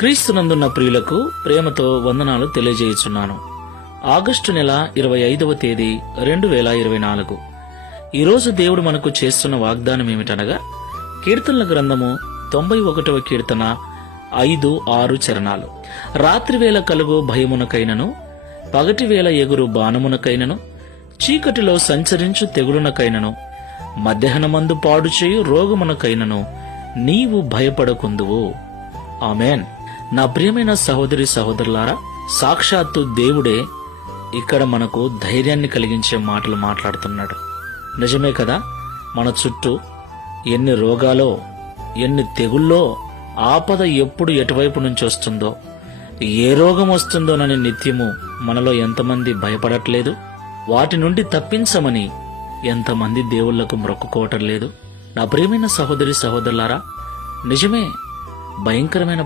క్రీస్తునందున్న ప్రియులకు ప్రేమతో వందనాలు తెలియజేయుచున్నాను. ఆగస్టు నెల 25వ తేదీ 2024. ఈరోజు దేవుడు మనకు చేస్తున్న వాగ్దానం ఏమిటనగా, కీర్తనల గ్రంథము 91వ కీర్తన 5-6 చరణాలు. రాత్రివేళ కలుగు భయమునకైనను, పగటివేళ ఎగురు బాణమునకైనను, చీకటిలో సంచరించు తెగులునకైనను, మధ్యాహ్నమందు పాడు చేయు రోగమునకైనను నీవు భయపడకుందువు. ఆమెన్. నా ప్రియమైన సహోదరి సహోదరులారా, సాక్షాత్తు దేవుడే ఇక్కడ మనకు ధైర్యాన్ని కలిగించే మాటలు మాట్లాడుతున్నాడు. నిజమే కదా, మన చుట్టూ ఎన్ని రోగాలో, ఎన్ని తెగుల్లో, ఆపద ఎప్పుడు ఎటువైపు నుంచి వస్తుందో, ఏ రోగం వస్తుందోనని నిత్యము మనలో ఎంతమంది భయపడట్లేదు? వాటి నుండి తప్పించమని ఎంతమంది దేవుళ్లకు మొక్కుకోవటం లేదు? నా ప్రియమైన సహోదరి సహోదరులారా, నిజమే, భయంకరమైన